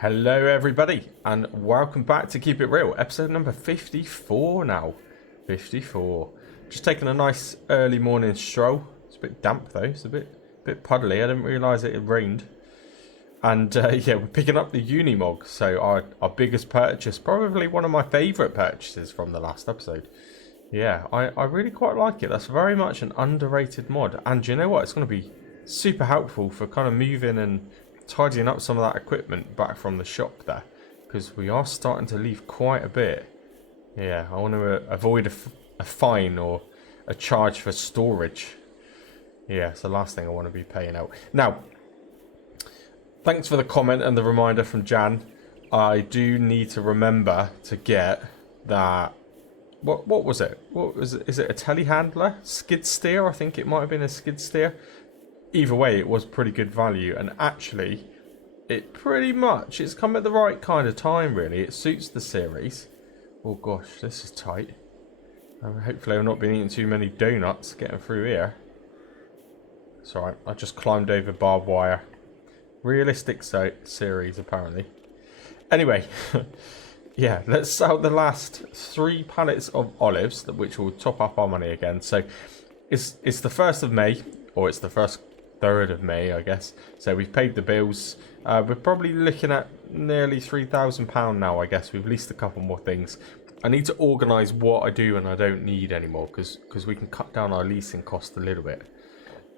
Hello everybody and welcome back to Keep It Real, episode number 54 now. 54. Just taking a nice early morning stroll. It's a bit damp though, it's a bit puddly. I didn't realise it had rained. And yeah, we're picking up the Unimog, so our biggest purchase, probably one of my favourite purchases from the last episode. Yeah, I really quite like it. That's very much an underrated mod. And you know what? It's going to be super helpful for kind of moving and tidying up some of that equipment back from the shop there. Because we are starting to leave quite a bit. Yeah, I want to avoid a fine or a charge for storage. Yeah, it's the last thing I want to be paying out. Now, thanks for the comment and the reminder from Jan. I do need to remember to get that. What was it? What was it? Is it a telehandler? Skid steer? I think it might have been a skid steer. Either way, it was pretty good value, and actually, it's come at the right kind of time. Really, it suits the series. Oh gosh, this is tight. Hopefully, I've not been eating too many donuts getting through here. It's alright. I just climbed over barbed wire. Realistic series, apparently. Anyway. Yeah, let's sell the last 3 pallets of olives, which will top up our money again. So it's the 1st of May, or it's the first 3rd of May, I guess. So we've paid the bills. We're probably looking at nearly £3,000 now, I guess. We've leased a couple more things. I need to organise what I do and I don't need anymore, because we can cut down our leasing cost a little bit.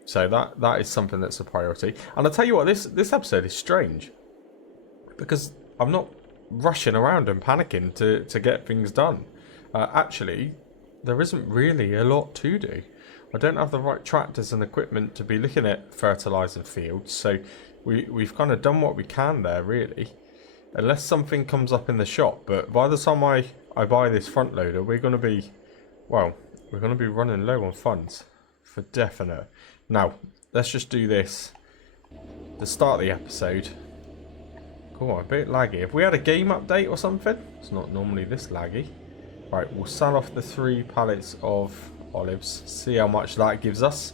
So that is something that's a priority. And I'll tell you what, this episode is strange, because I'm not rushing around and panicking to get things done. Actually, there isn't really a lot to do. I don't have the right tractors and equipment to be looking at fertilising fields, so we've kind of done what we can there, really. Unless something comes up in the shop, but by the time I buy this front loader, we're going to be running low on funds, for definite. Now, let's just do this to start the episode. Cool, a bit laggy. If we had a game update or something, it's not normally this laggy. Right, we'll sell off the 3 pallets of olives, see how much that gives us.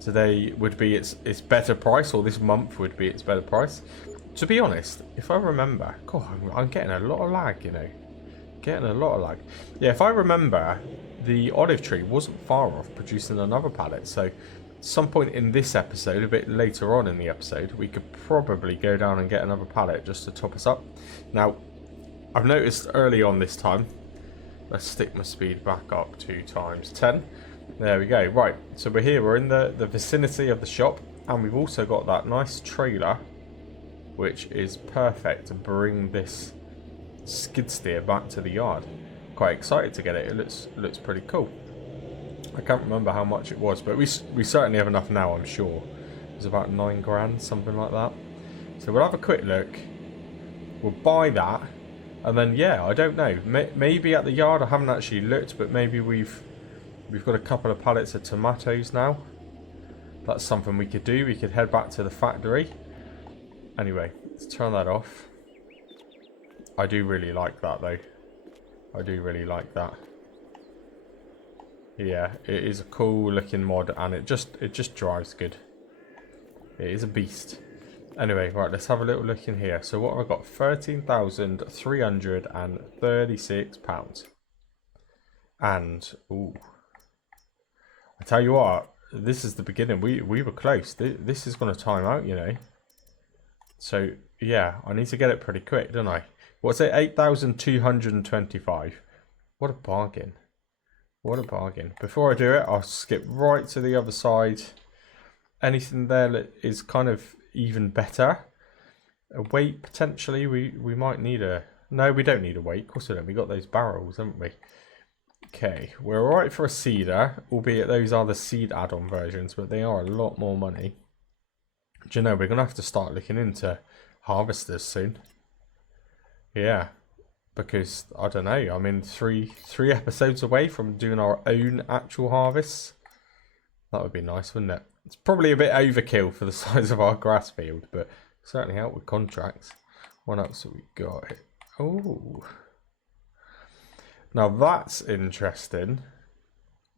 Today would be its better price, or this month would be its better price. To be honest, if I remember, God, I'm getting a lot of lag, you know. Getting a lot of lag. Yeah, if I remember, the olive tree wasn't far off producing another pallet, so some point in this episode, a bit later on in the episode, we could probably go down and get another pallet just to top us up. Now, I've noticed early on this time, let's stick my speed back up to ×10. There we go. Right, so we're here, we're in the vicinity of the shop, and we've also got that nice trailer, which is perfect to bring this skid steer back to the yard. Quite excited to get it. It looks pretty cool. I can't remember how much it was, but we certainly have enough now, I'm sure. It was about 9 grand, something like that. So we'll have a quick look. We'll buy that. And then, yeah, I don't know. Maybe at the yard, I haven't actually looked, but maybe we've got a couple of pallets of tomatoes now. That's something we could do. We could head back to the factory. Anyway, let's turn that off. I do really like that, though. I do really like that. Yeah, it is a cool looking mod, and it just drives good. It is a beast. Anyway, right, let's have a little look in here. So what have I got? £13,336. And ooh, I tell you what, this is the beginning. We were close. This is going to time out, you know. So yeah, I need to get it pretty quick, don't I? What's it? 8,225. What a bargain. What a bargain. Before I do it, I'll skip right to the other side. Anything there that is kind of even better. A weight, potentially. We might need a... No, we don't need a weight. Of course we don't. We got those barrels, haven't we? Okay, we're alright for a seeder. Albeit those are the seed add-on versions, but they are a lot more money. Do you know, we're going to have to start looking into harvesters soon. Yeah. Because, I don't know, I'm in three episodes away from doing our own actual harvests. That would be nice, wouldn't it? It's probably a bit overkill for the size of our grass field, but certainly help with contracts. What else have we got? Oh. Now that's interesting.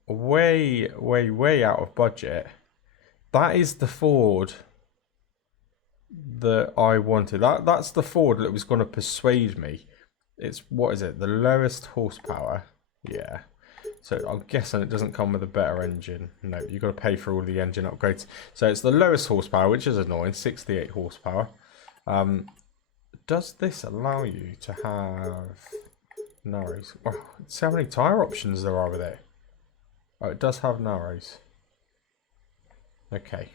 Way out of budget. That is the Ford that I wanted. That's the Ford that was going to persuade me. It's, what is it? The lowest horsepower. Yeah. So I'm guessing it doesn't come with a better engine. No, you've got to pay for all the engine upgrades. So it's the lowest horsepower, which is annoying, 68 horsepower. Does this allow you to have narrows? Wow, see how many tyre options there are with it. Oh, it does have narrows. Okay.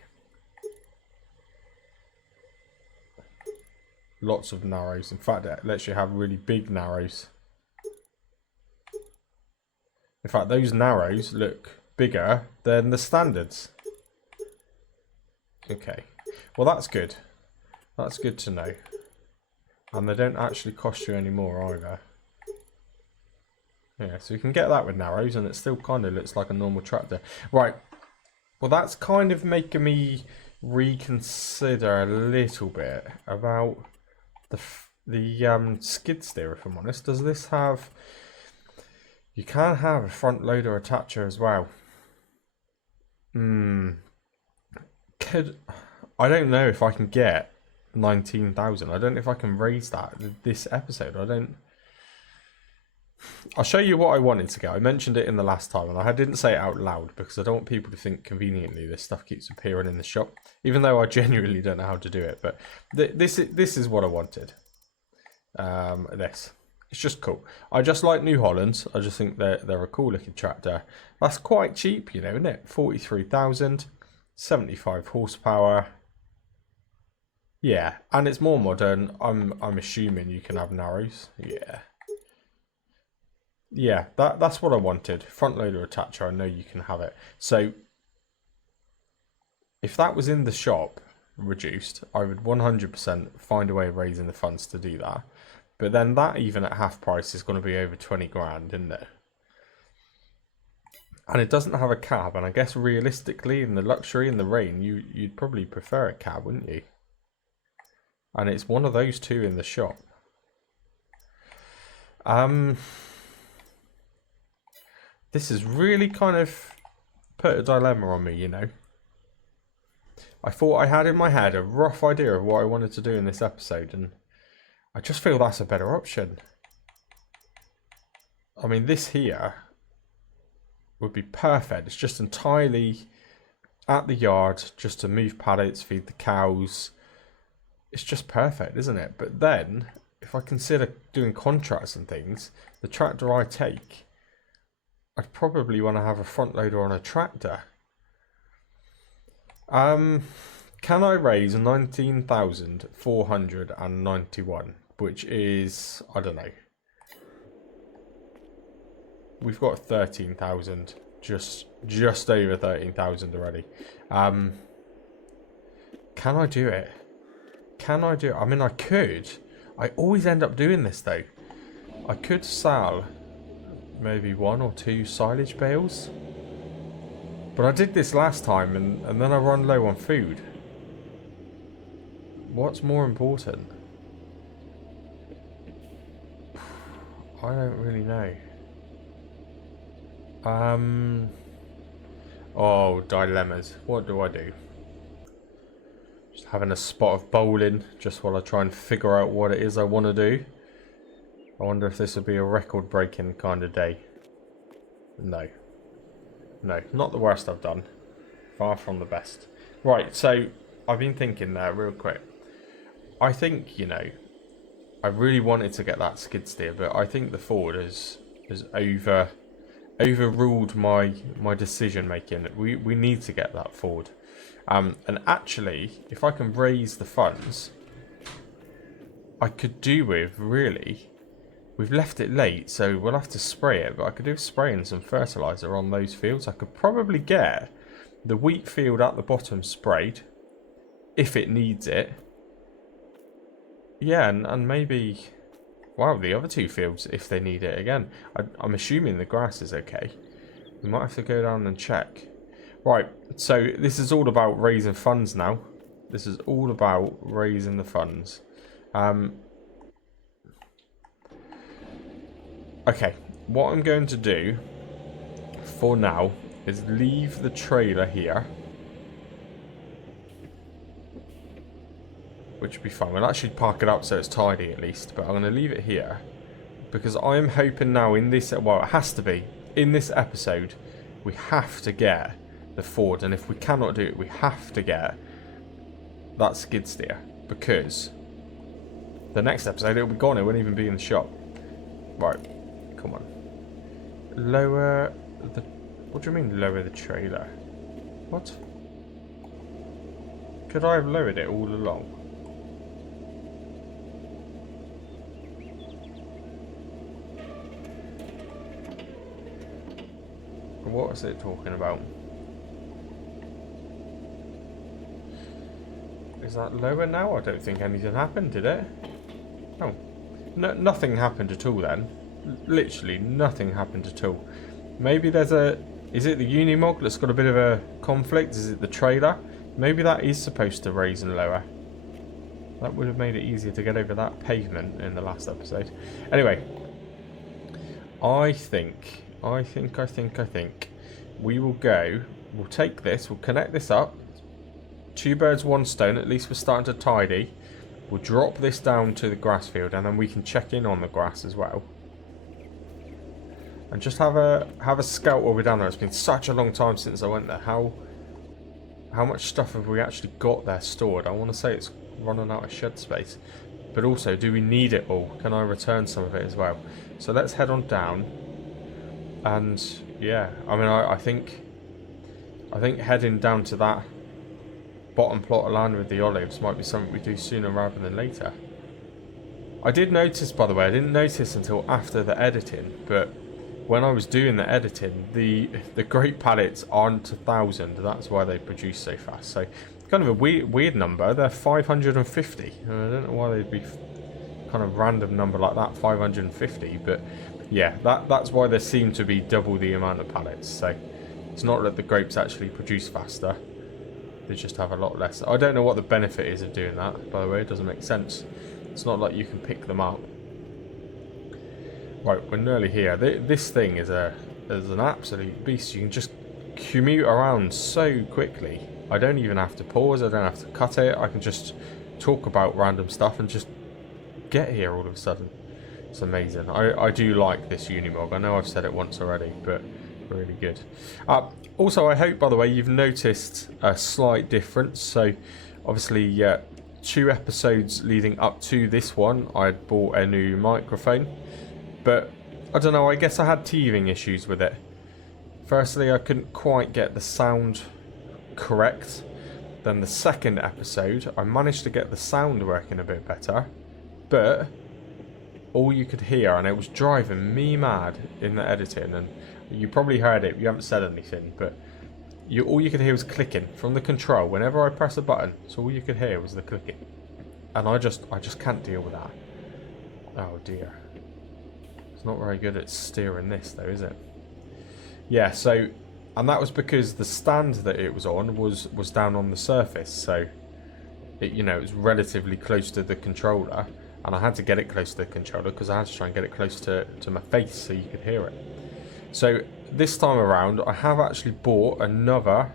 Lots of narrows. In fact, it lets you have really big narrows. In fact, those narrows look bigger than the standards. Okay. Well, that's good. That's good to know. And they don't actually cost you any more either. Yeah, so you can get that with narrows and it still kind of looks like a normal tractor. Right. Well, that's kind of making me reconsider a little bit about the skid steer, if I'm honest. Does this have... You can have a front loader attacher as well. I don't know if I can get 19,000. I don't know if I can raise that this episode. I'll show you what I wanted to get. I mentioned it in the last time, and I didn't say it out loud because I don't want people to think conveniently this stuff keeps appearing in the shop, even though I genuinely don't know how to do it. But this is what I wanted. It's just cool. I just like New Hollands. I just think they're a cool looking tractor. That's quite cheap, you know, isn't it? 43,000, 75 horsepower. Yeah, and it's more modern. I'm assuming you can have narrows. Yeah. Yeah, that's what I wanted. Front loader attacher, I know you can have it. So if that was in the shop reduced, I would 100% find a way of raising the funds to do that. But then that, even at half price, is going to be over 20 grand, isn't it? And it doesn't have a cab, and I guess realistically, in the luxury and the rain, you'd probably prefer a cab, wouldn't you? And it's one of those two in the shop. This has really kind of put a dilemma on me, you know. I thought I had in my head a rough idea of what I wanted to do in this episode, and I just feel that's a better option. I mean, this here would be perfect. It's just entirely at the yard, just to move pallets, feed the cows. It's just perfect, isn't it? But then, if I consider doing contracts and things, the tractor I take, I'd probably want to have a front loader on a tractor. Can I raise 19,491, which is, I don't know. We've got 13,000, just over 13,000 already. Can I do it? Can I do it? I mean, I could. I always end up doing this though. I could sell maybe 1 or 2 silage bales. But I did this last time and then I run low on food. What's more important? I don't really know. Oh, dilemmas. What do I do? Just having a spot of bowling just while I try and figure out what it is I want to do. I wonder if this would be a record-breaking kind of day. No. No, not the worst I've done. Far from the best. Right, so I've been thinking there real quick. I think, you know, I really wanted to get that skid steer, but I think the Ford has overruled my decision making. We need to get that Ford. And actually, if I can raise the funds, I could do with, really, we've left it late, so we'll have to spray it, but I could do spraying some fertiliser on those fields. I could probably get the wheat field at the bottom sprayed, if it needs it. Yeah, and maybe, wow, the other 2 fields, if they need it again. I'm assuming the grass is okay. We might have to go down and check. Right, so this is all about raising funds now. This is all about raising the funds. Okay, what I'm going to do for now is leave the trailer here. which would be fine. We'll actually park it up so it's tidy at least, but I'm going to leave it here because I'm hoping now in this, well, it has to be, in this episode, we have to get the Ford, and if we cannot do it, we have to get that skid steer, because the next episode it'll be gone, it won't even be in the shop. Right, come on. Lower the... What do you mean lower the trailer? What? Could I have lowered it all along? What is it talking about? Is that lower now? I don't think anything happened, did it? Oh. No, nothing happened at all then. Literally nothing happened at all. Maybe there's a... Is it the Unimog that's got a bit of a conflict? Is it the trailer? Maybe that is supposed to raise and lower. That would have made it easier to get over that pavement in the last episode. Anyway. I think we will go, we'll take this, we'll connect this up. 2 birds, 1 stone, at least we're starting to tidy. We'll drop this down to the grass field and then we can check in on the grass as well. And just have a scout while we're down there. It's been such a long time since I went there. How much stuff have we actually got there stored? I want to say it's running out of shed space. But also, do we need it all? Can I return some of it as well? So let's head on down. And yeah, I mean, I think heading down to that bottom plot of land with the olives might be something we do sooner rather than later. I did notice, by the way, I didn't notice until after the editing, but when I was doing the editing, the grape pallets aren't 1,000. That's why they produce so fast. So kind of a weird number. They're 550. I don't know why they'd be kind of random number like that, 550. But yeah, that's why there seem to be double the amount of pallets. So it's not that the grapes actually produce faster. They just have a lot less. I don't know what the benefit is of doing that, by the way. It doesn't make sense. It's not like you can pick them up. Right, we're nearly here. This thing is an absolute beast. You can just commute around so quickly. I don't even have to pause. I don't have to cut it. I can just talk about random stuff and just get here all of a sudden. It's amazing. I do like this Unimog. I know I've said it once already, but really good. Also, I hope, by the way, you've noticed a slight difference. So, obviously, 2 episodes leading up to this one, I had bought a new microphone. But, I don't know, I guess I had teething issues with it. Firstly, I couldn't quite get the sound correct. Then the second episode, I managed to get the sound working a bit better. But all you could hear, and it was driving me mad in the editing, and you probably heard it, you haven't said anything, but all you could hear was clicking from the control. Whenever I press a button, so all you could hear was the clicking. And I just can't deal with that. Oh dear. It's not very good at steering this though, is it? Yeah, so, and that was because the stand that it was on was down on the surface, so it, you know, it was relatively close to the controller, and I had to get it close to the controller because I had to try and get it close to my face so you could hear it. So this time around, I have actually bought another,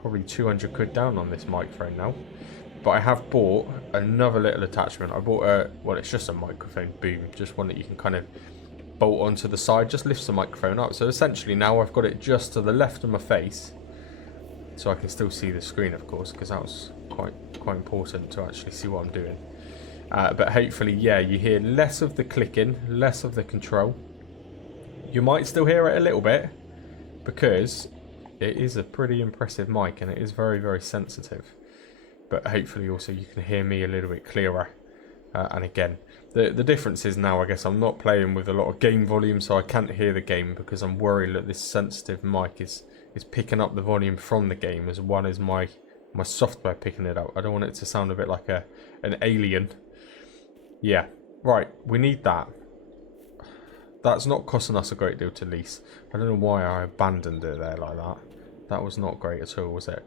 probably 200 quid down on this microphone now, but I have bought another little attachment. I bought well, it's just a microphone boom, just one that you can kind of bolt onto the side, just lifts the microphone up. So essentially now I've got it just to the left of my face, so I can still see the screen, of course, because that was quite important to actually see what I'm doing. But hopefully, yeah, you hear less of the clicking, less of the control. You might still hear it a little bit, because it is a pretty impressive mic and it is very, very sensitive. But hopefully also you can hear me a little bit clearer. And again, the difference is now, I guess, I'm not playing with a lot of game volume, so I can't hear the game because I'm worried that this sensitive mic is picking up the volume from the game as well as my software picking it up. I don't want it to sound a bit like an alien. Yeah, right, we need that. That's not costing us a great deal to lease. I don't know why I abandoned it there like that. That was not great at all, was it?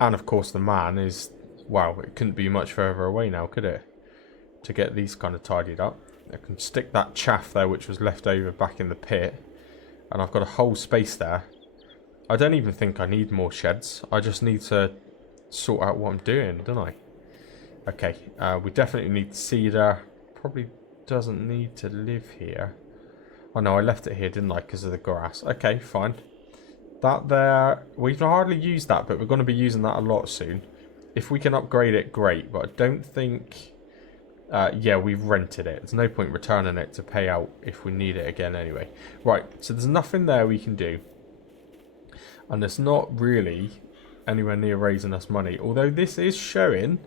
And of course the man is, wow, it couldn't be much further away now, could it? To get these kind of tidied up. I can stick that chaff there which was left over back in the pit. And I've got a whole space there. I don't even think I need more sheds. I just need to sort out what I'm doing, don't I? Okay, we definitely need cedar. Probably doesn't need to live here. Oh no, I left it here, didn't I, because of the grass. Okay, fine. That there, we've hardly used that, but we're going to be using that a lot soon. If we can upgrade it, great, but I don't think... yeah, we've rented it. There's no point returning it to pay out if we need it again anyway. Right, so there's nothing there we can do. And it's not really anywhere near raising us money. Although this is showing...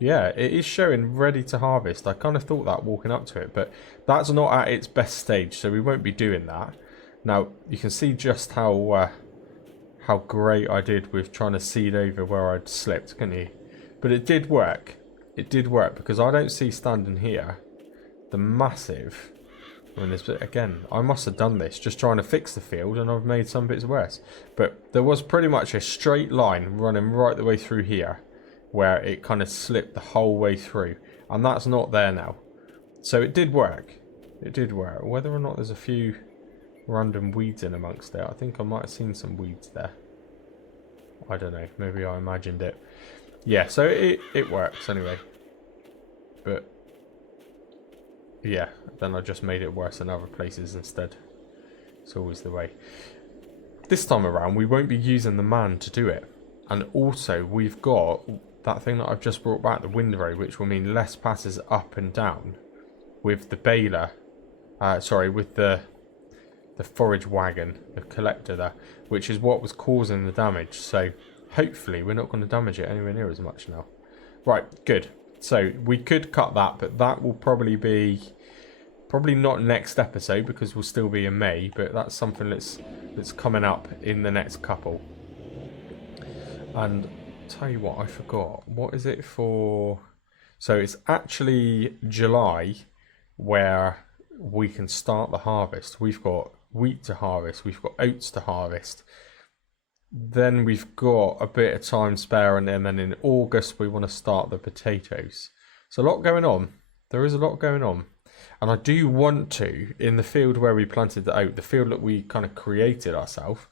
Yeah, it is showing ready to harvest. I kind of thought that walking up to it, but that's not at its best stage, so we won't be doing that. Now, you can see just how great I did with trying to seed over where I'd slipped, can't you? But it did work. It did work, because I don't see standing here the massive... I mean, again, I must have done this just trying to fix the field, and I've made some bits worse. But there was pretty much a straight line running right the way through here, where it kind of slipped the whole way through, and that's not there now. So it did work. It did work. Whether or not there's a few random weeds in amongst there, I think I might have seen some weeds there. I don't know, maybe I imagined it. Yeah, so it works anyway. But yeah, then I just made it worse in other places instead. It's always the way. This time around we won't be using the man to do it, and also we've got that thing that I've just brought back, the windrow, which will mean less passes up and down with the baler, sorry, with the forage wagon, the collector there, which is what was causing the damage. So hopefully we're not going to damage it anywhere near as much now. Right, good. So we could cut that, but that will probably be, not next episode because we'll still be in May, but that's something that's coming up in the next couple. And tell you what, I forgot. What is it for? So it's actually July where we can start the harvest. We've got wheat to harvest. We've got oats to harvest. Then we've got a bit of time spare, and then in August we want to start the potatoes. So a lot going on. There is a lot going on. And I do want to, in the field where we planted the oat, the field that we kind of created ourselves,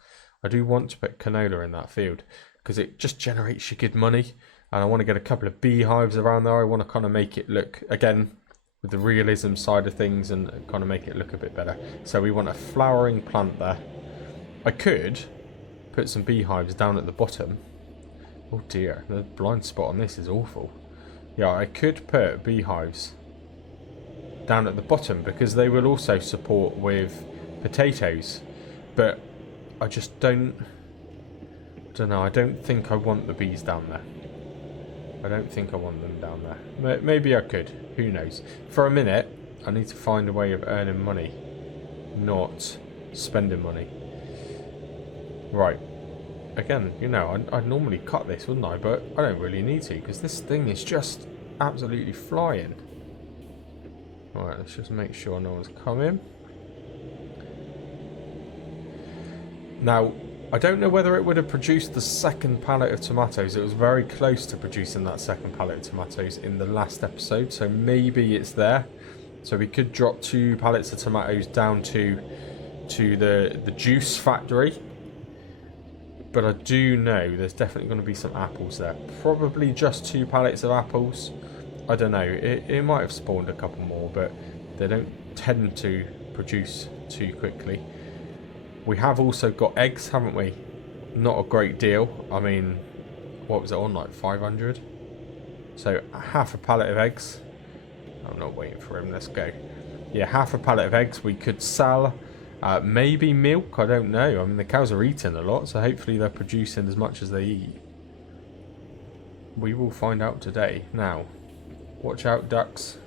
I do want to put canola in that field, because it just generates you good money, and I want to get a couple of beehives around there. I want to kind of make it look, again, with the realism side of things, and kind of make it look a bit better. So we want a flowering plant there. I could put some beehives down at the bottom. Oh dear, the blind spot on this is awful. Yeah, I could put beehives down at the bottom, because they will also support with potatoes, but I just don't know. I don't think I want the bees down there. I don't think I want them down there. Maybe I could. Who knows? For a minute, I need to find a way of earning money, not spending money. Right. Again, you know, I'd normally cut this, wouldn't I? But I don't really need to, because this thing is just absolutely flying. Alright, let's just make sure no one's coming. Now, I don't know whether it would have produced the second pallet of tomatoes. It was very close to producing that second pallet of tomatoes in the last episode, so maybe it's there. So we could drop 2 pallets of tomatoes down to the juice factory. But I do know there's definitely going to be some apples there. Probably just 2 pallets of apples. I don't know. It might have spawned a couple more, but they don't tend to produce too quickly. We have also got eggs, haven't we? Not a great deal. I mean, what was it on, like 500? So half a pallet of eggs. I'm not waiting for him. Let's go. Yeah, half a pallet of eggs we could sell. Maybe milk, I don't know. I mean, the cows are eating a lot, so hopefully they're producing as much as they eat. We will find out today. Now, watch out, ducks.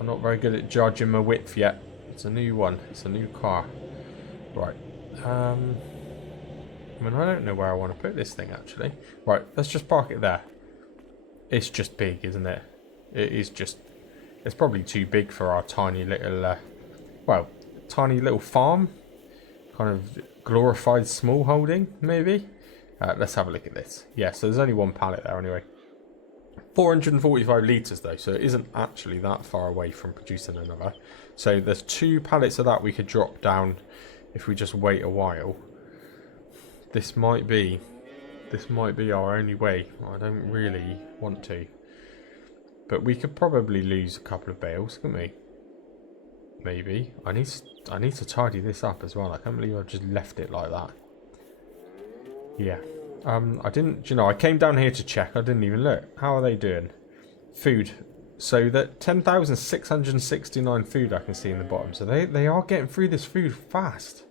I'm not very good at judging my width yet. It's a new one. It's a new car. Right. I mean, I don't know where I want to put this thing, actually. Right, let's just park it there. It's just big, isn't it? It is just... It's probably too big for our tiny little... well, tiny little farm. Kind of glorified small holding, maybe. Let's have a look at this. Yeah, so there's only 1 pallet there anyway. 445 litres though, so it isn't actually that far away from producing another. So there's 2 pallets of that we could drop down if we just wait a while. This might be our only way. I don't really want to. But we could probably lose a couple of bales, couldn't we? Maybe. I need to tidy this up as well. I can't believe I've just left it like that. Yeah. I didn't, you know, I came down here to check. I didn't even look. How are they doing? Food. So that 10,669 food I can see in the bottom. So they are getting through this food fast.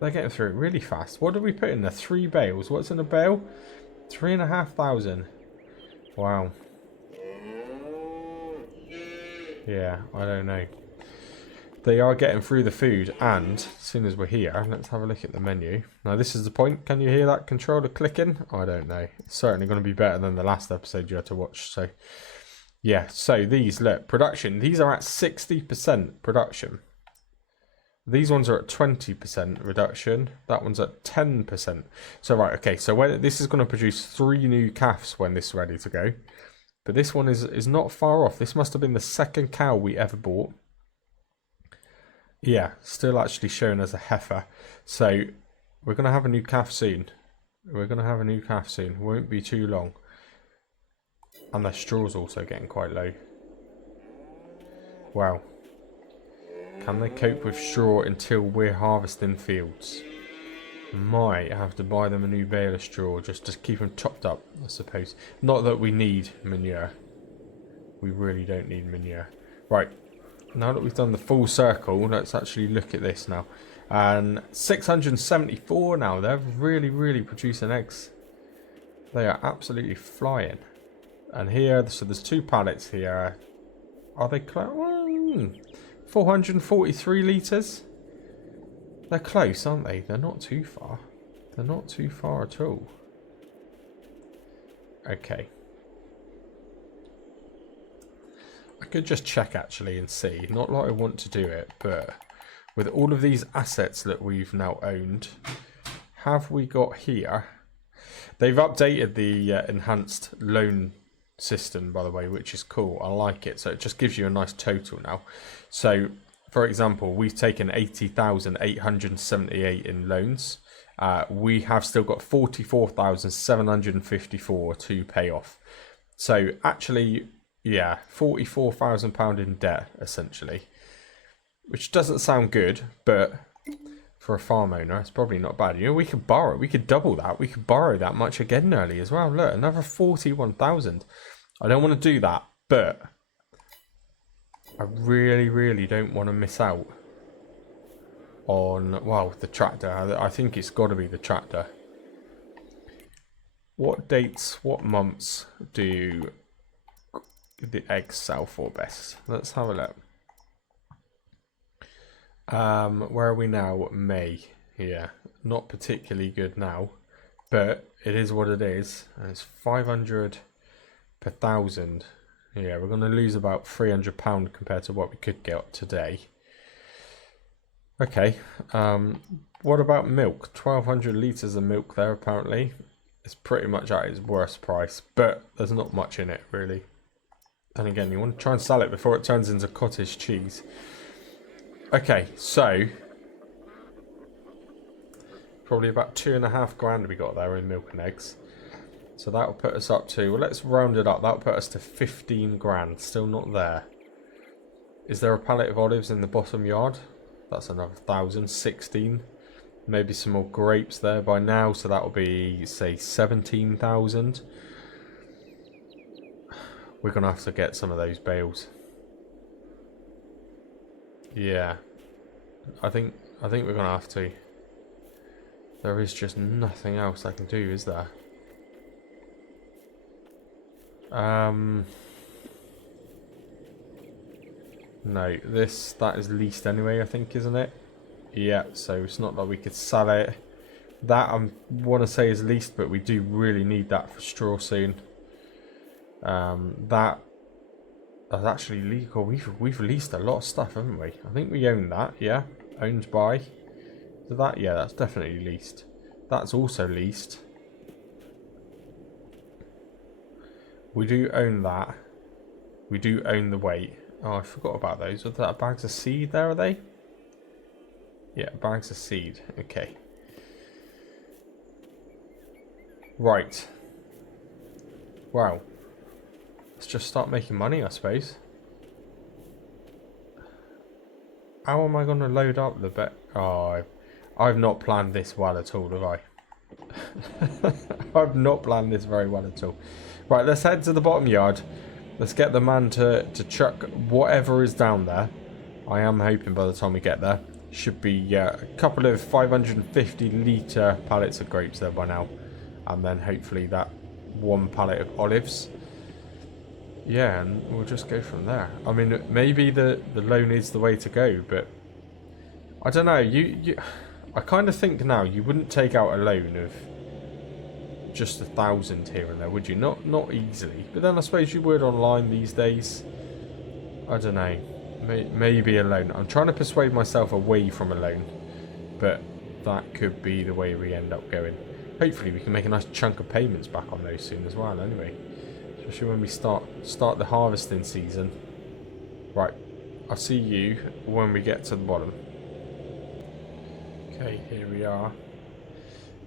They're getting through it really fast. What did we put in there? 3 bales. What's in a bale? 3,500. Wow. Yeah, I don't know. They are getting through the food, and as soon as we're here, let's have a look at the menu. Now, this is the point. Can you hear that controller clicking? I don't know. It's certainly going to be better than the last episode you had to watch. So, yeah. So, these, look, production. These are at 60% production. These ones are at 20% reduction. That one's at 10%. So, right, okay. So, this is going to produce 3 new calves when this is ready to go. But this one is not far off. This must have been the second cow we ever bought. Yeah, still actually shown as a heifer. So we're going to have a new calf soon. We're going to have a new calf soon. Won't be too long. And the straw's also getting quite low. Wow. Can they cope with straw until we're harvesting fields? Might have to buy them a new bale of straw just to keep them topped up, I suppose. Not that we need manure. We really don't need manure. Right. Now that we've done the full circle, let's actually look at this now. And 674 now. They're really, really producing eggs. They are absolutely flying. And here, so there's 2 pallets here. Are they close? 443 litres. They're close, aren't they? They're not too far. They're not too far at all. Okay. I could just check actually and see. Not like I want to do it, but with all of these assets that we've now owned, have we got here? They've updated the enhanced loan system, by the way, which is cool. I like it. So it just gives you a nice total now. So, for example, we've taken 80,878 in loans. We have still got 44,754 to pay off. So actually, yeah, £44,000 in debt, essentially. Which doesn't sound good, but for a farm owner, it's probably not bad. You know, we could borrow. We could double that. We could borrow that much again early as well. Look, another 41,000. I don't want to do that, but I really, really don't want to miss out on, well, the tractor. I think it's got to be the tractor. What dates, what months do the eggs sell for best? Let's have a look. Where are we now? May. Yeah, not particularly good now, but it is what it is. And it's 500 per 1,000. Yeah, we're going to lose about £300 compared to what we could get today. Okay. What about milk? 1,200 litres of milk there, apparently. It's pretty much at its worst price, but there's not much in it, really. And again, you want to try and sell it before it turns into cottage cheese. Okay, so probably about 2.5 grand we got there in milk and eggs. So that will put us up to, well, let's round it up. That will put us to 15 grand. Still not there. Is there a pallet of olives in the bottom yard? That's another 1,000, 16. Maybe some more grapes there by now. So that will be, say, 17,000. We're going to have to get some of those bales. Yeah, I think we're gonna have to. There is just nothing else I can do, is there? No, that is leased anyway, I think, isn't it? Yeah, so it's not like we could sell it. That I want to say is leased, but we do really need that for straw soon. That's actually legal. We've leased a lot of stuff, haven't we? I think we own that, yeah. Owned by. So that, yeah, that's definitely leased. That's also leased. We do own that. We do own the weight. Oh, I forgot about those. Are that bags of seed there, are they? Yeah, bags of seed. Okay. Right. Wow. let's just start making money, I suppose. How am I going to load up the bet? Oh, I've not planned this well at all, have I? I've not planned this very well at all. Right, let's head to the bottom yard. Let's get the man to chuck whatever is down there. I am hoping by the time we get there, should be a couple of 550 litre pallets of grapes there by now. And then hopefully that one pallet of olives. Yeah, and we'll just go from there. I mean, maybe the loan is the way to go, but I don't know. I kind of think now you wouldn't take out a loan of just 1,000 here and there, would you? Not easily. But then I suppose you would online these days. I don't know. Maybe a loan. I'm trying to persuade myself away from a loan, but that could be the way we end up going. Hopefully we can make a nice chunk of payments back on those soon as well, anyway. Especially when we start the harvesting season. Right, I'll see you when we get to the bottom. Okay, here we are.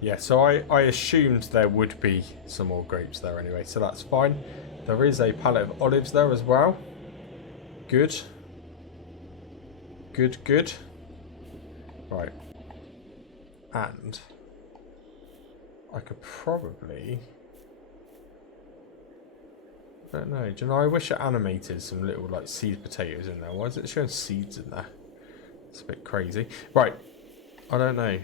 Yeah, so I assumed there would be some more grapes there anyway, so that's fine. There is a pallet of olives there as well. Good. Good. Right. And I could probably... I don't know. Do you know, I wish it animated some little like seed potatoes in there. Why is it showing seeds in there? It's a bit crazy. Right. I don't know.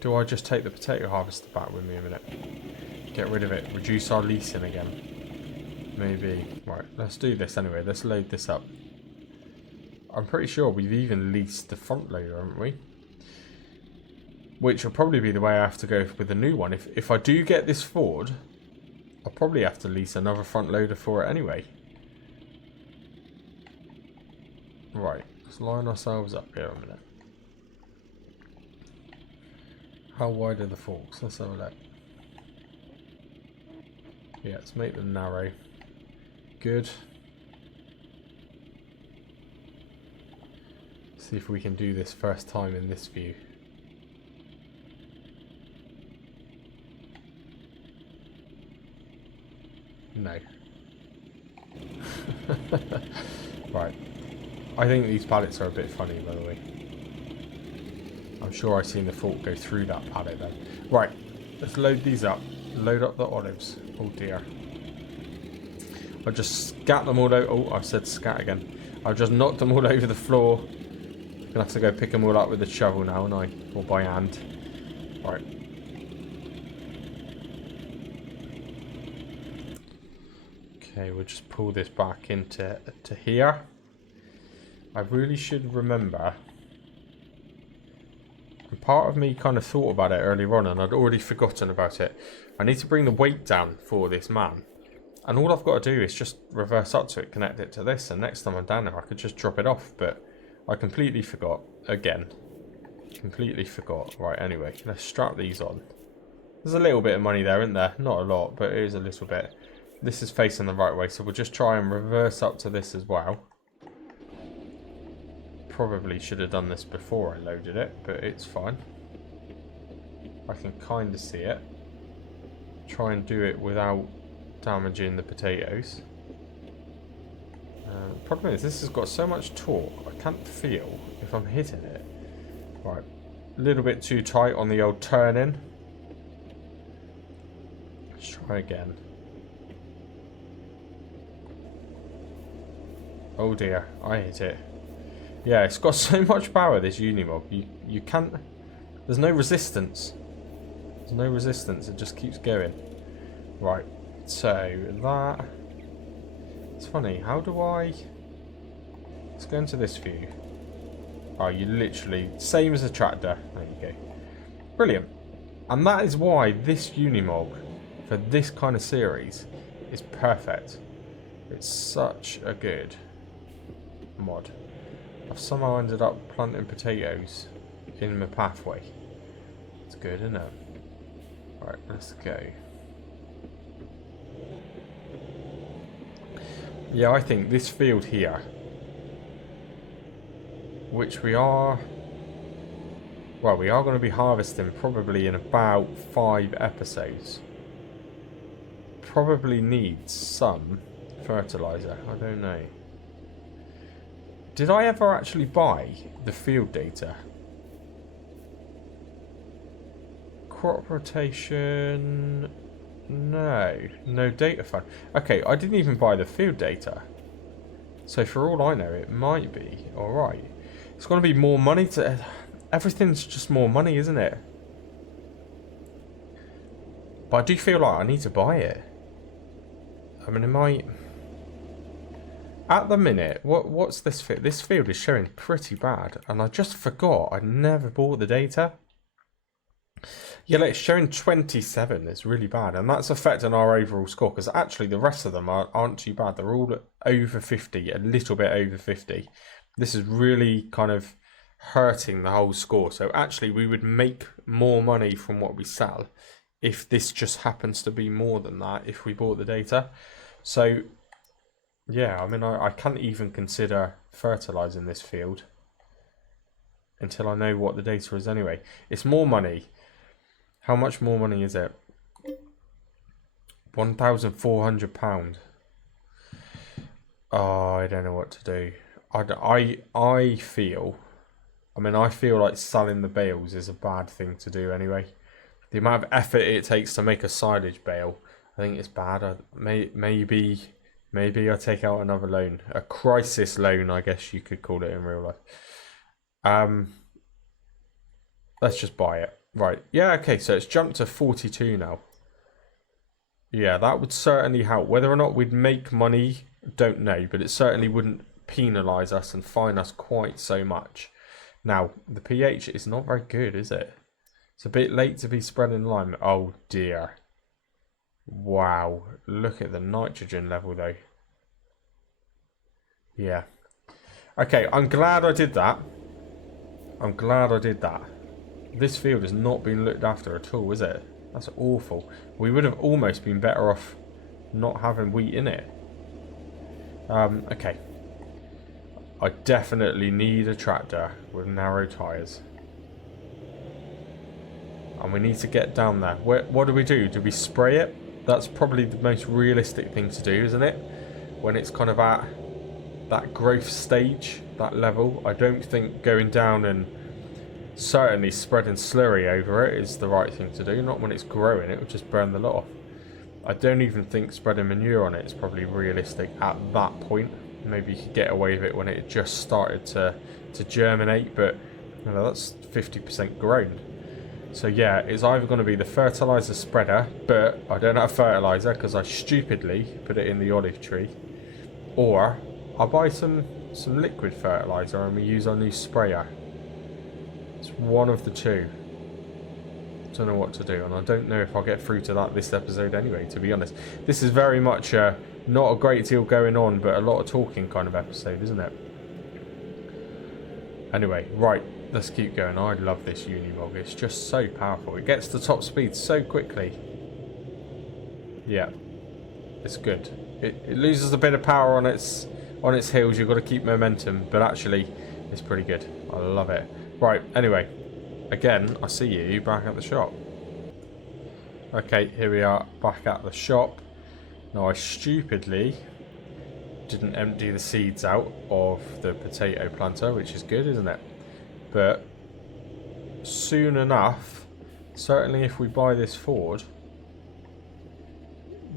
Do I just take the potato harvester back with me a minute? Get rid of it. Reduce our leasing again. Maybe. Right. Let's do this anyway. Let's load this up. I'm pretty sure we've even leased the front loader, haven't we? Which will probably be the way I have to go with the new one. If I do get this Ford, I'll probably have to lease another front loader for it anyway. Right, let's line ourselves up here a minute. How wide are the forks? Let's have a look. Yeah, let's make them narrow. Good. See if we can do this first time in this view. No. Right. I think these pallets are a bit funny, by the way. I'm sure I've seen the fork go through that pallet then. Right. Let's load these up. Load up the olives. Oh dear. I'll just scat them all over. Oh, I've said scat again. I've just knocked them all over the floor. Gonna have to go pick them all up with the shovel now, and or by hand. Right. Okay, we'll just pull this back into here. I really should remember. And part of me kind of thought about it earlier on, and I'd already forgotten about it. I need to bring the weight down for this man. And all I've got to do is just reverse up to it, connect it to this, and next time I'm down there I could just drop it off, but I completely forgot. Again. Completely forgot. Right, anyway, let's strap these on. There's a little bit of money there, isn't there? Not a lot, but it is a little bit. This is facing the right way, so we'll just try and reverse up to this as well. Probably should have done this before I loaded it, but it's fine. I can kind of see it. Try and do it without damaging the potatoes. The problem is this has got so much torque, I can't feel if I'm hitting it. Right, a little bit too tight on the old turn-in. Let's try again. Oh dear, I hit it. Yeah, it's got so much power, this Unimog. You can't... There's no resistance. There's no resistance, it just keeps going. Right, so that... It's funny, how do I... Let's go into this view. Oh, you literally... Same as a tractor. There you go. Brilliant. And that is why this Unimog, for this kind of series, is perfect. It's such a good mod. I've somehow ended up planting potatoes in my pathway. It's good, isn't it? Right, let's go. Yeah, I think this field here, which we are... Well, we are going to be harvesting probably in about 5 episodes. Probably needs some Fertilizer. I don't know. Did I ever actually buy the field data? Crop rotation. No. No data fund. Okay, I didn't even buy the field data. So for all I know, it might be alright. It's going to be more money to... Everything's just more money, isn't it? But I do feel like I need to buy it. I mean, it might... At the minute, what's this field? This field is showing pretty bad. And I just forgot I never bought the data. Yeah, like it's showing 27. It's really bad. And that's affecting our overall score. Because actually the rest of them aren't too bad. They're all over 50. A little bit over 50. This is really kind of hurting the whole score. So actually we would make more money from what we sell if this just happens to be more than that if we bought the data. So... yeah, I mean, I can't even consider fertilising this field until I know what the data is anyway. It's more money. How much more money is it? £1,400. Oh, I don't know what to do. I feel... I mean, I feel like selling the bales is a bad thing to do anyway. The amount of effort it takes to make a silage bale, I think it's bad. Maybe I take out another loan. A crisis loan, I guess you could call it in real life. Let's just buy it. Right. Yeah, okay, so it's jumped to 42 now. Yeah, that would certainly help. Whether or not we'd make money, don't know. But it certainly wouldn't penalise us and fine us quite so much. Now, the pH is not very good, is it? It's a bit late to be spreading lime. Oh, dear. Wow, look at the nitrogen level though. Yeah. Okay, I'm glad I did that. I'm glad I did that. This field has not been looked after at all, is it? That's awful. We would have almost been better off not having wheat in it. Okay. I definitely need a tractor with narrow tyres. And we need to get down there. What do we do? Do we spray it? That's probably the most realistic thing to do, isn't it? When it's kind of at that growth stage, that level. I don't think going down and certainly spreading slurry over it is the right thing to do. Not when it's growing, it would just burn the lot off. I don't even think spreading manure on it is probably realistic at that point. Maybe you could get away with it when it just started to germinate, but you know, that's 50% grown. So yeah, it's either going to be the fertilizer spreader, but I don't have fertilizer because I stupidly put it in the olive tree, or I'll buy some liquid fertilizer and we use our new sprayer. It's one of the two. Don't know what to do, and I don't know if I'll get through to that this episode anyway, to be honest. This is very much not a great deal going on, but a lot of talking kind of episode, isn't it? Anyway, right. Let's keep going. I love this Unimog. It's just so powerful. It gets to top speed so quickly. Yeah, it's good. It loses a bit of power on its heels. You've got to keep momentum, but actually, it's pretty good. I love it. Right. Anyway, again, I see you back at the shop. Okay, here we are back at the shop. Now, I stupidly didn't empty the seeds out of the potato planter, which is good, isn't it? But soon enough, certainly if we buy this Ford,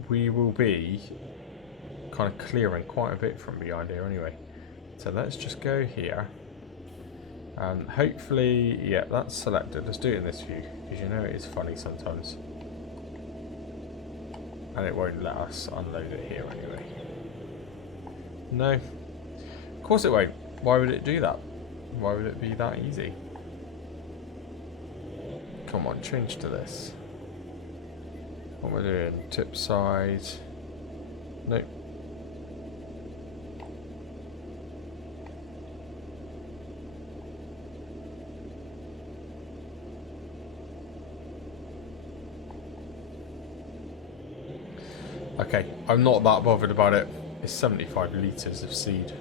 we will be kind of clearing quite a bit from behind here anyway. So let's just go here. And hopefully, yeah, that's selected. Let's do it in this view, because you know it is funny sometimes. And it won't let us unload it here anyway. No. Of course it won't. Why would it do that? Why would it be that easy? Come on, change to this. What we're doing? Tip side. Nope. Okay, I'm not that bothered about it. It's 75 litres of seed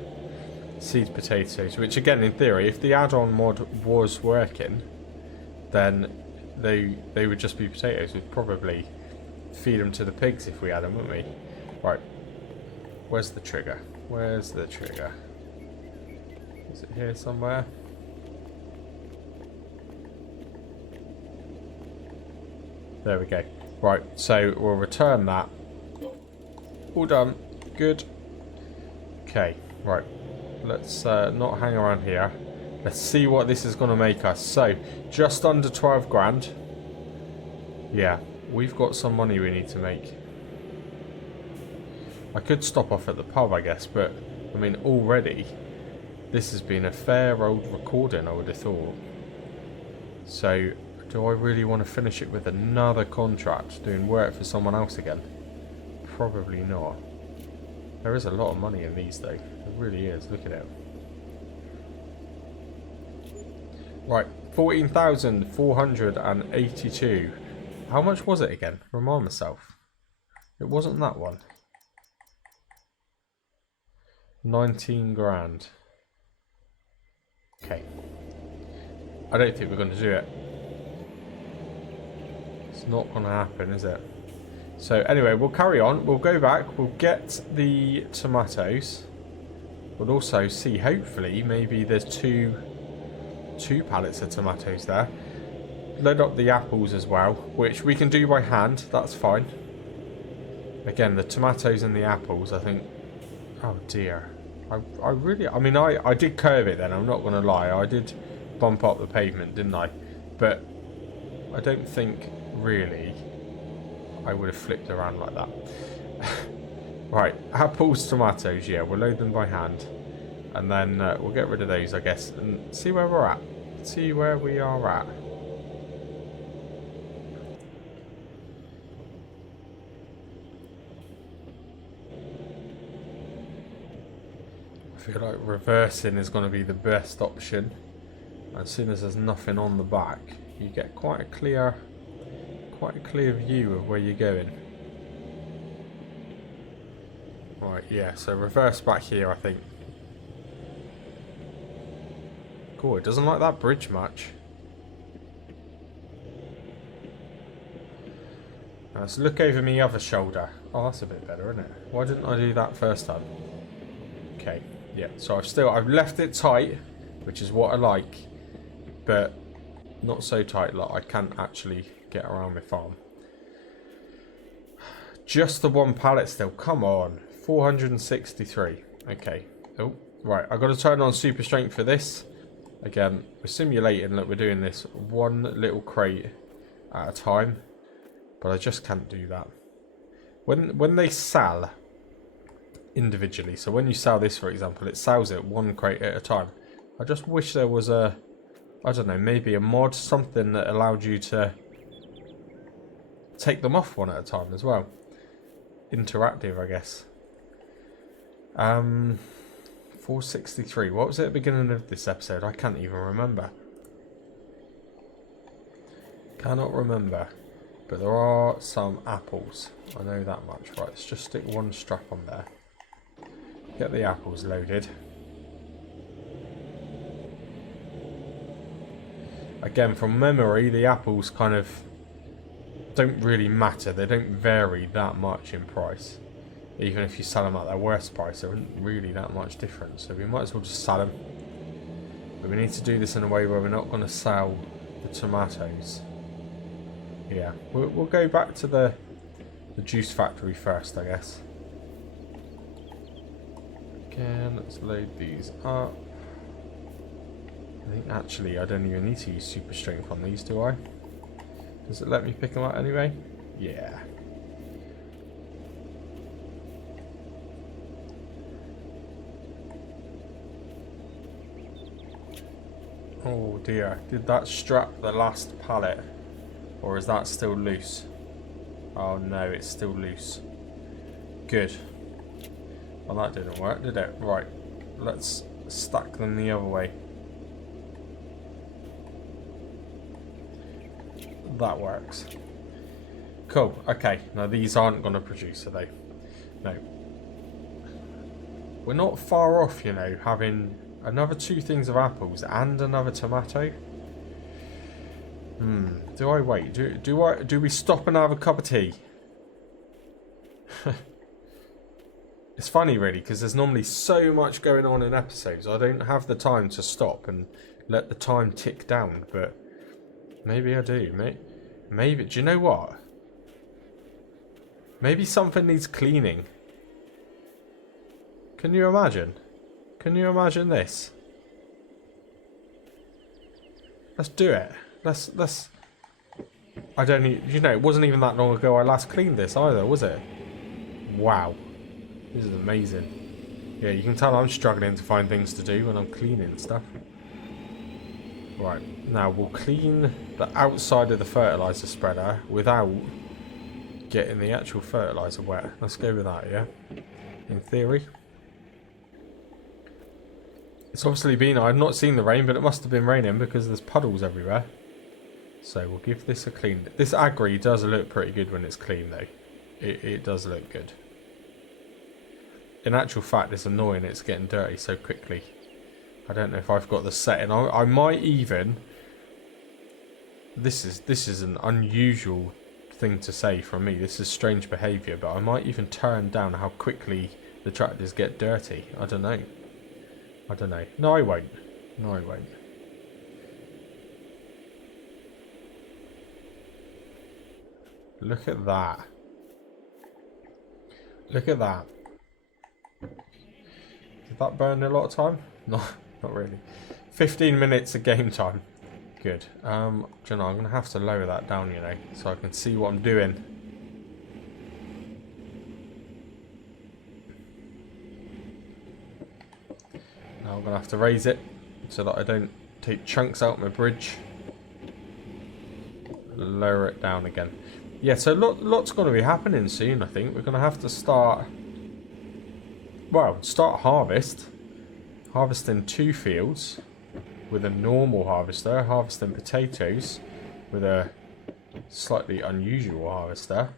potatoes, which again, in theory, if the add-on mod was working, then they would just be potatoes. We'd probably feed them to the pigs if we had them, wouldn't we? Right. Where's the trigger? Where's the trigger? Is it here somewhere? There we go. Right, so we'll return that. All done. Good. Okay, right. Let's not hang around here. Let's see what this is going to make us. So, just under 12 grand. Yeah, we've got some money we need to make. I could stop off at the pub, I guess, but, I mean, already, this has been a fair old recording, I would have thought. So, do I really want to finish it with another contract, doing work for someone else again? Probably not. There is a lot of money in these, though. There really is. Look at it. Right, 14,482. How much was it again? Remind myself. It wasn't that one. 19 grand. Okay. I don't think we're going to do it. It's not going to happen, is it? So anyway, we'll carry on. We'll go back. We'll get the tomatoes. We'll also see, hopefully, maybe there's two pallets of tomatoes there. Load up the apples as well, which we can do by hand. That's fine. Again, the tomatoes and the apples, I think... Oh dear. I mean, I did curve it then, I'm not going to lie. I did bump up the pavement, didn't I? But I don't think, really, I would have flipped around like that. Right, apples, tomatoes, yeah, we'll load them by hand. And then we'll get rid of those, I guess, and see where we're at. See where we are at. I feel like reversing is going to be the best option. As soon as there's nothing on the back, you get quite a clear view of where you're going. Right, yeah, so reverse back here, I think. Cool, it doesn't like that bridge much. Now let's look over my other shoulder. Oh, that's a bit better, isn't it? Why didn't I do that first time? Okay, yeah, so I've left it tight, which is what I like, but not so tight like I can't actually get around my farm. Just the one pallet still, come on. 463. Okay. Oh, right. I've got to turn on super strength for this. Again, we're simulating that we're doing this one little crate at a time, but I just can't do that. When they sell individually, so when you sell this, for example, it sells it one crate at a time. I just wish there was a, I don't know, maybe a mod, something that allowed you to take them off one at a time as well. Interactive, I guess. 463. What was it at the beginning of this episode? I can't even remember. Cannot remember. But there are some apples. I know that much. Right, let's just stick one strap on there. Get the apples loaded. Again, from memory, the apples kind of don't really matter. They don't vary that much in price. Even if you sell them at their worst price, there isn't really that much difference. So we might as well just sell them. But we need to do this in a way where we're not going to sell the tomatoes. Yeah, we'll go back to the juice factory first, I guess. Again, let's load these up. I think actually I don't even need to use super strength on these, do I? Does it let me pick them up anyway? Yeah. Oh dear, did that strap the last pallet? Or is that still loose? Oh no, it's still loose. Good. Well, that didn't work, did it? Right, let's stack them the other way. That works. Cool, okay. Now these aren't going to produce, are they? No. We're not far off, you know, having another 2 things of apples and another tomato. Do I wait? Do we stop and have a cup of tea? It's funny really because there's normally so much going on in episodes. I don't have the time to stop and let the time tick down, but maybe I do. Maybe. Do you know what? Maybe something needs cleaning. Can you imagine? Can you imagine this? Let's do it. Let's. I don't need. You know, it wasn't even that long ago I last cleaned this either, was it? Wow. This is amazing. Yeah, you can tell I'm struggling to find things to do when I'm cleaning stuff. Right, now we'll clean the outside of the fertiliser spreader without getting the actual fertiliser wet. Let's go with that, yeah? In theory. It's obviously been, I've not seen the rain, but it must have been raining because there's puddles everywhere. So we'll give this a clean. This agri does look pretty good when it's clean though. It does look good. In actual fact, it's annoying it's getting dirty so quickly. I don't know if I've got the setting. I might even... This is an unusual thing to say from me. This is strange behaviour, but I might even turn down how quickly the tractors get dirty. I don't know. I don't know. No, I won't. No, I won't. Look at that. Look at that. Did that burn a lot of time? No, not really. 15 minutes of game time. Good. Do you know, I'm going to have to lower that down, you know, so I can see what I'm doing. Now I'm going to have to raise it so that I don't take chunks out my bridge. Lower it down again. Yeah, so lots going to be happening soon, I think. We're going to have to start... Well, start harvesting 2 fields with a normal harvester, harvesting potatoes with a slightly unusual harvester.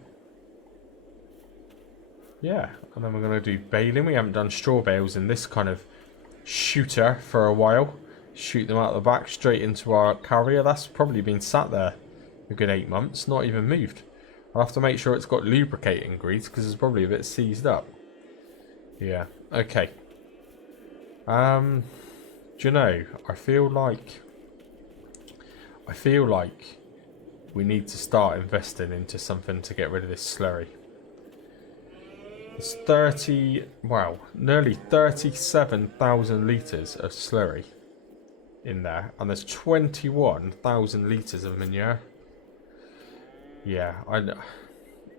Yeah, and then we're going to do baling. We haven't done straw bales in this kind of shooter for a while. Shoot them out the back straight into our carrier. That's probably been sat there a good 8 months, not even moved. I'll have to make sure it's got lubricating grease because it's probably a bit seized up. Yeah, okay. Do you know, I feel like we need to start investing into something to get rid of this slurry. It's nearly 37,000 litres of slurry in there, and there's 21,000 litres of manure. Yeah,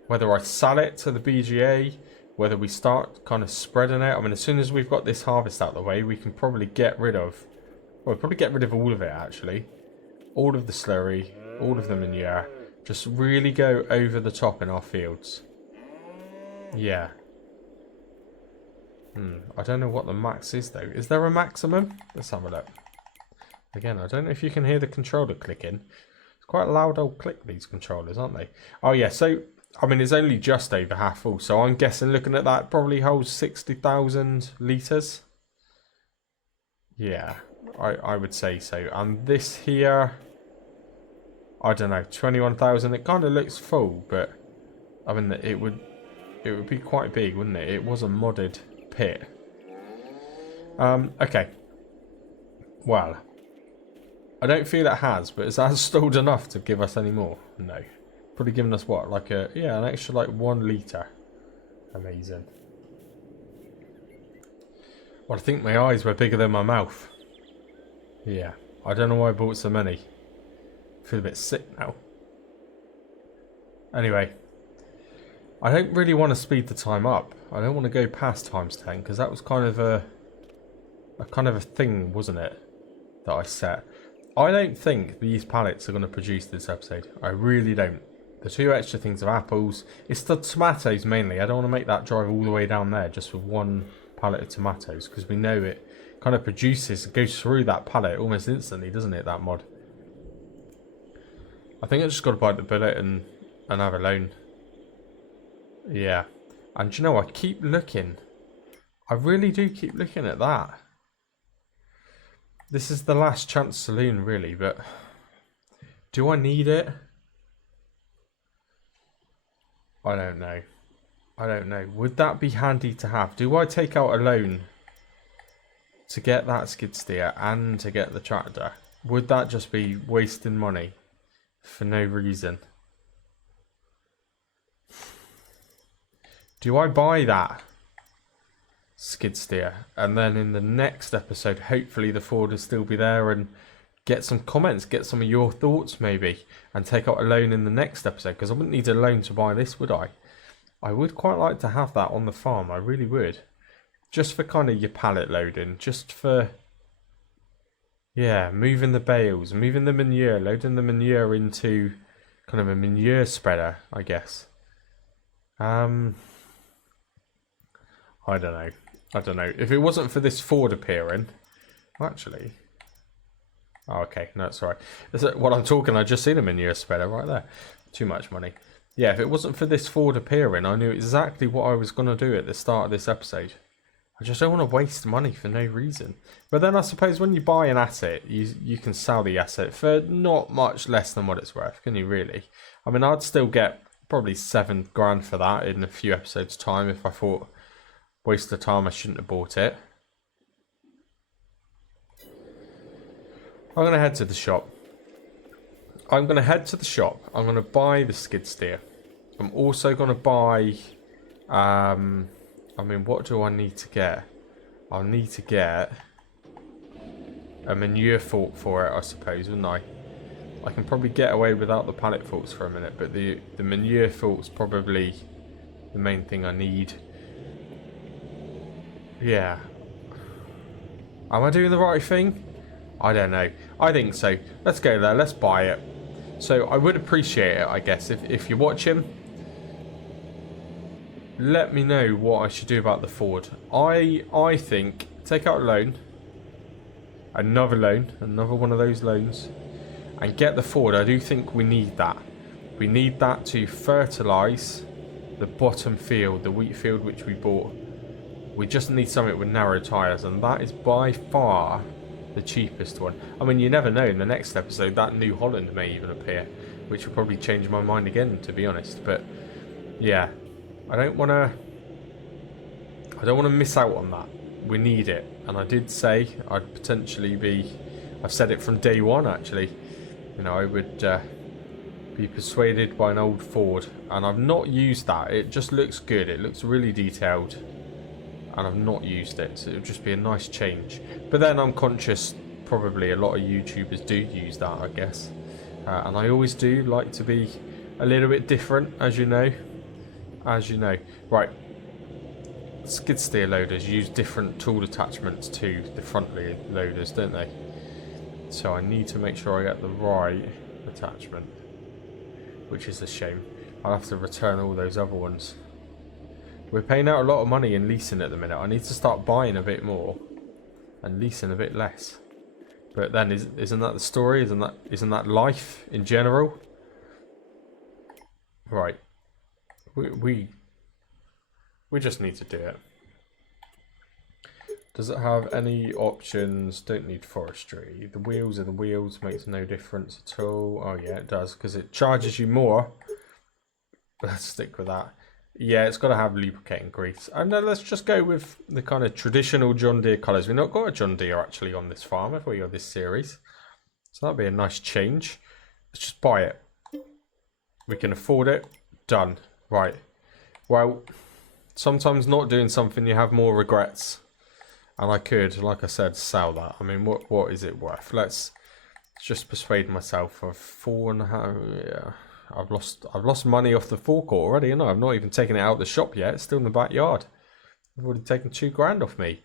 whether I sell it to the BGA, whether we start kind of spreading it. I mean, as soon as we've got this harvest out of the way, we can probably get rid of... Well, probably get rid of all of it, actually. All of the slurry, all of the manure. Just really go over the top in our fields. Yeah. I don't know what the max is, though. Is there a maximum? Let's have a look. Again, I don't know if you can hear the controller clicking. It's quite a loud old click, these controllers, aren't they? Oh, yeah, so... I mean, it's only just over half full, so I'm guessing looking at that probably holds 60,000 litres. Yeah, I would say so. And this here, I don't know, 21,000. It kind of looks full, but I mean, it would be quite big, wouldn't it? It was a modded pit. Okay. Well, I don't feel it has, but is that stored enough to give us any more? No. Probably giving us what, like an extra like 1 litre. Amazing. Well, I think my eyes were bigger than my mouth. Yeah, I don't know why I bought so many. I feel a bit sick now. Anyway, I don't really want to speed the time up. I don't want to go past times 10 because that was kind of a thing, wasn't it? That I set. I don't think these pallets are going to produce this episode. I really don't. The 2 extra things of apples. It's the tomatoes mainly. I don't want to make that drive all the way down there just with 1 pallet of tomatoes. Because we know it kind of produces, it goes through that pallet almost instantly, doesn't it, that mod? I think I just got to bite the bullet and have a loan. Yeah. And you know, I keep looking. I really do keep looking at that. This is the last chance saloon, really, but do I need it? I don't know. I don't know. Would that be handy to have? Do I take out a loan to get that skid steer and to get the tractor? Would that just be wasting money for no reason? Do I buy that skid steer and then in the next episode hopefully the Ford will still be there and get some comments, get some of your thoughts maybe, and take out a loan in the next episode? Because I wouldn't need a loan to buy this, would I? I would quite like to have that on the farm, I really would. Just for kind of your pallet loading, just for, yeah, moving the bales, moving the manure, loading the manure into kind of a manure spreader, I guess. I don't know. I don't know. If it wasn't for this Ford appearing, actually. Oh, okay, no, it's alright. While I'm talking, I just seen a manure spreader right there. Too much money. Yeah, if it wasn't for this Ford appearing, I knew exactly what I was going to do at the start of this episode. I just don't want to waste money for no reason. But then I suppose when you buy an asset, you can sell the asset for not much less than what it's worth, can you really? I mean, I'd still get probably $7,000 for that in a few episodes' time if I thought, waste of time, I shouldn't have bought it. I'm going to head to the shop. I'm going to buy the skid steer. I'm also going to buy... I mean, what do I need to get? I'll need to get a manure fork for it, I suppose, wouldn't I? I can probably get away without the pallet forks for a minute, but the manure fork's probably the main thing I need. Yeah. Am I doing the right thing? I don't know. I think so. Let's go there. Let's buy it. So I would appreciate it, I guess, if you're watching. Let me know what I should do about the Ford. I think take out a loan. Another loan. Another one of those loans. And get the Ford. I do think we need that. We need that to fertilise the bottom field, the wheat field which we bought. We just need something with narrow tyres, and that is by far the cheapest one. I mean, you never know, in the next episode that New Holland may even appear, which will probably change my mind again, to be honest. But yeah, I don't want to miss out on that. We need it, and I did say I'd potentially be, I've said it from day one actually, you know, I would be persuaded by an old Ford, and I've not used that. It just looks good, it looks really detailed, and I've not used it, so it would just be a nice change. But then I'm conscious probably a lot of YouTubers do use that, I guess, and I always do like to be a little bit different, as you know. Right, skid steer loaders use different tool attachments to the front loaders, don't they? So I need to make sure I get the right attachment, which is a shame. I'll have to return all those other ones. We're paying out a lot of money in leasing at the minute. I need to start buying a bit more and leasing a bit less. But then isn't that the story? Isn't that life in general? Right. We just need to do it. Does it have any options? Don't need forestry. The wheels are the wheels, makes no difference at all. Oh yeah, it does, because it charges you more. Let's stick with that. Yeah, it's got to have lubricating grease. And then let's just go with the kind of traditional John Deere colours. We've not got a John Deere actually on this farm, have we, or this series? So that'd be a nice change. Let's just buy it. We can afford it. Done. Right. Well, sometimes not doing something you have more regrets. And I could, like I said, sell that. I mean, what is it worth? Let's just persuade myself of 4.5. Yeah. I've lost money off the forecourt already, and I've not even taken it out of the shop yet. It's still in the backyard. I've already taken $2,000 off me,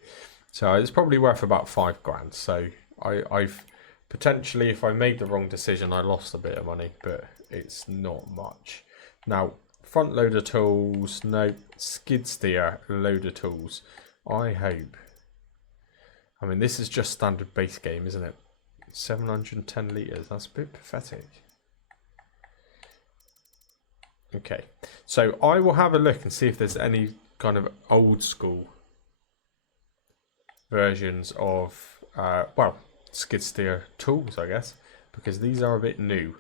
so it's probably worth about $5,000. So I've potentially, if I made the wrong decision, I lost a bit of money, but it's not much. Now, front loader tools, no. Skid steer loader tools. I hope. I mean, this is just standard base game, isn't it? 710 litres. That's a bit pathetic. Okay, so I will have a look and see if there's any kind of old school versions of, well, skid steer tools, I guess, because these are a bit new.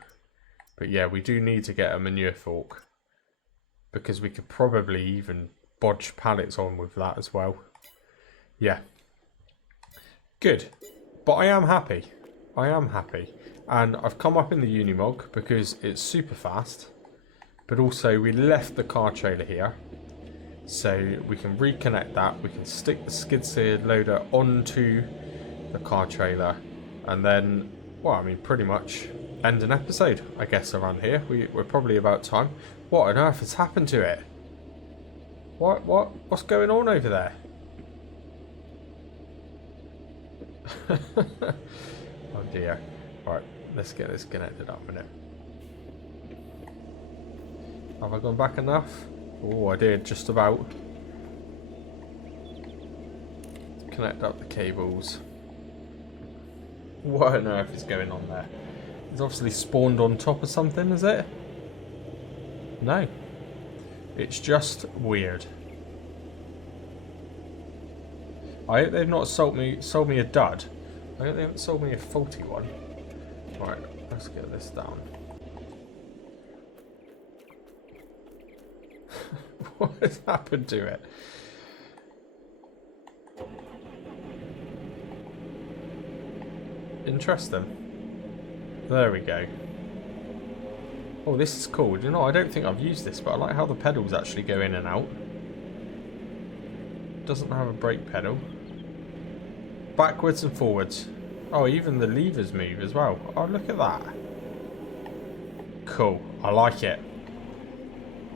But yeah, we do need to get a manure fork. because we could probably even bodge pallets on with that as well. Yeah. Good. But I am happy. I am happy. And I've come up in the Unimog because it's super fast. But also we left the car trailer here. So we can reconnect that. We can stick the skid steer loader onto the car trailer. And then, well, I mean, pretty much end an episode, I guess, around here. We're probably about time. What on earth has happened to it? What's going on over there? Oh dear. Right, let's get this connected up in it. Have I gone back enough? Oh, I did, just about. Connect up the cables. What on earth is going on there? It's obviously spawned on top of something, is it? No. It's just weird. I hope they've not sold me a dud. I hope they haven't sold me a faulty one. Right, let's get this down. What has happened to it? Interesting. There we go. Oh, this is cool. You know, I don't think I've used this, but I like how the pedals actually go in and out. Doesn't have a brake pedal. Backwards and forwards. Oh, even the levers move as well. Oh, look at that. Cool. I like it.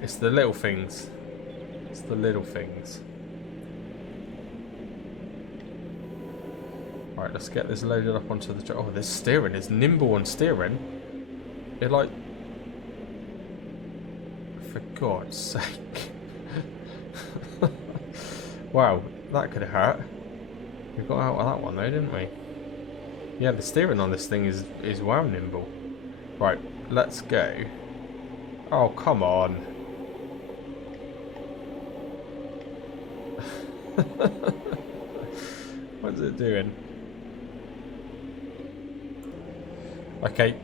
It's the little things. It's the little things. Right, let's get this loaded up onto the... Oh, there's steering. It's nimble on steering. It like... For God's sake. Wow, that could hurt. We got out of that one though, didn't we? Yeah, the steering on this thing is wow nimble. Right, let's go. Oh, come on. What's it doing? Okay,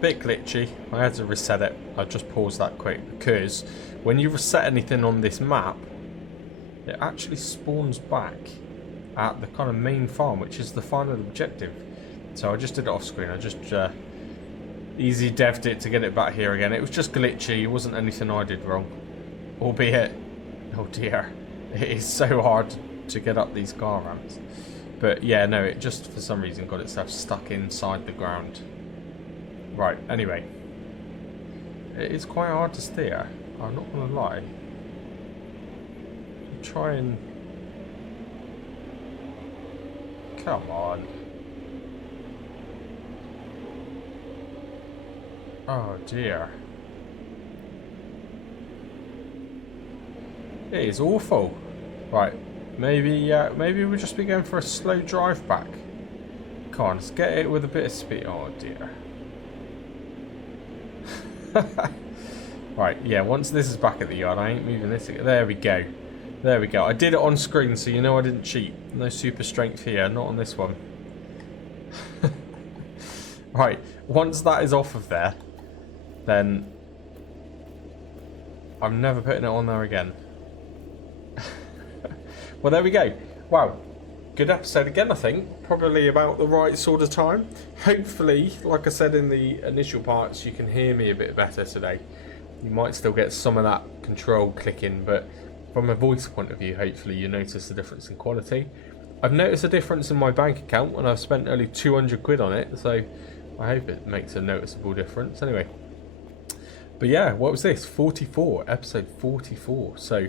bit glitchy. I had to reset it. I just paused that quick because when you reset anything on this map, it actually spawns back at the kind of main farm, which is the final objective. So I just did it off screen. I just easy dev'd it to get it back here again. It was just glitchy. It wasn't anything I did wrong. Albeit, oh dear, it is so hard to get up these car ramps. But yeah, no, it just for some reason got itself stuck inside the ground. Right, anyway. It is quite hard to steer. I'm not going to lie. Try and... Come on. Oh dear. It is awful. Right, maybe we'll just be going for a slow drive back. Come on, let's get it with a bit of speed. Oh dear. Right, yeah, once this is back at the yard, I ain't moving this again. There we go. There we go. I did it on screen, so you know I didn't cheat. No super strength here, not on this one. Right, once that is off of there, then I'm never putting it on there again. Well, there we go. Wow. Good episode again, I think. Probably about the right sort of time. Hopefully, like I said in the initial parts, you can hear me a bit better today. You might still get some of that control clicking, but from a voice point of view, hopefully you notice the difference in quality. I've noticed a difference in my bank account when I've spent nearly 200 quid on it, so I hope it makes a noticeable difference. Anyway. But yeah, what was this? 44, episode 44. So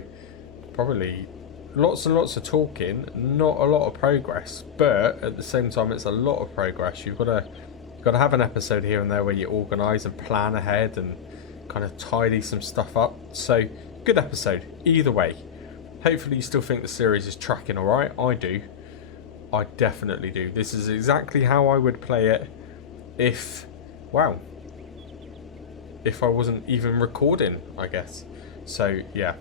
probably lots and lots of talking, not a lot of progress, but at the same time it's a lot of progress. You've got to have an episode here and there where you organise and plan ahead and kind of tidy some stuff up. So good episode either way. Hopefully you still think the series is tracking alright. I do. I definitely do. This is exactly how I would play it if, wow, if I wasn't even recording, I guess. So yeah,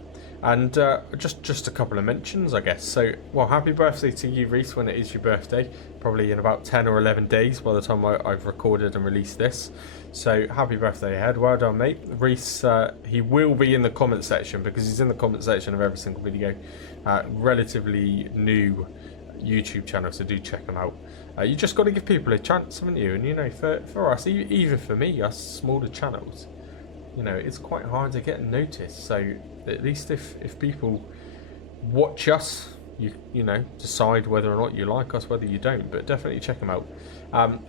And just a couple of mentions, I guess. So, well, happy birthday to you, Reese, when it is your birthday. Probably in about 10 or 11 days by the time I've recorded and released this. So, happy birthday ahead. Well done, mate. Reese, he will be in the comment section because he's in the comment section of every single video. Relatively new YouTube channel, so do check him out. You just got to give people a chance, haven't you? And, you know, for us, even for me, us smaller channels, you know, it's quite hard to get noticed. So at least if people watch us, you know, decide whether or not you like us, whether you don't, but definitely check them out.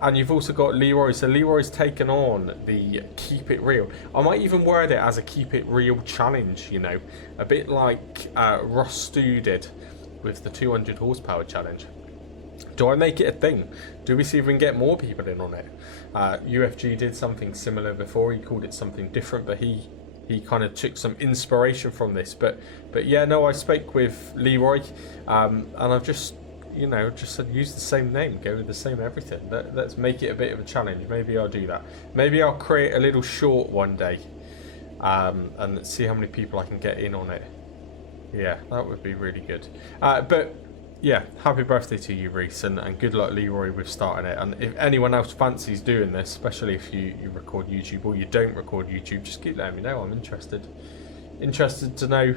And you've also got Leroy. So Leroy's taken on the Keep It Real. I might even word it as a Keep It Real challenge, you know, a bit like Ross Stew did with the 200 horsepower challenge. Do I make it a thing? Do we see if we can get more people in on it? UFG did something similar before. He called it something different, but he kind of took some inspiration from this. But yeah, no, I spoke with Leroy, and I've just, you know, just said use the same name, go with the same everything. Let's make it a bit of a challenge. Maybe I'll do that. Maybe I'll create a little short one day, and see how many people I can get in on it. Yeah, that would be really good. But yeah, happy birthday to you, Reese, and good luck, Leroy, with starting it. And if anyone else fancies doing this, especially if you record YouTube or you don't record YouTube, just keep letting me know. I'm interested to know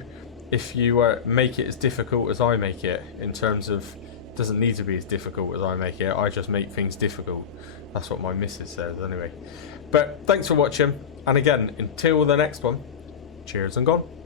if you make it as difficult as I make it, in terms of, it doesn't need to be as difficult as I make it. I just make things difficult. That's what my missus says anyway. But thanks for watching, and again, until the next one, cheers and gone.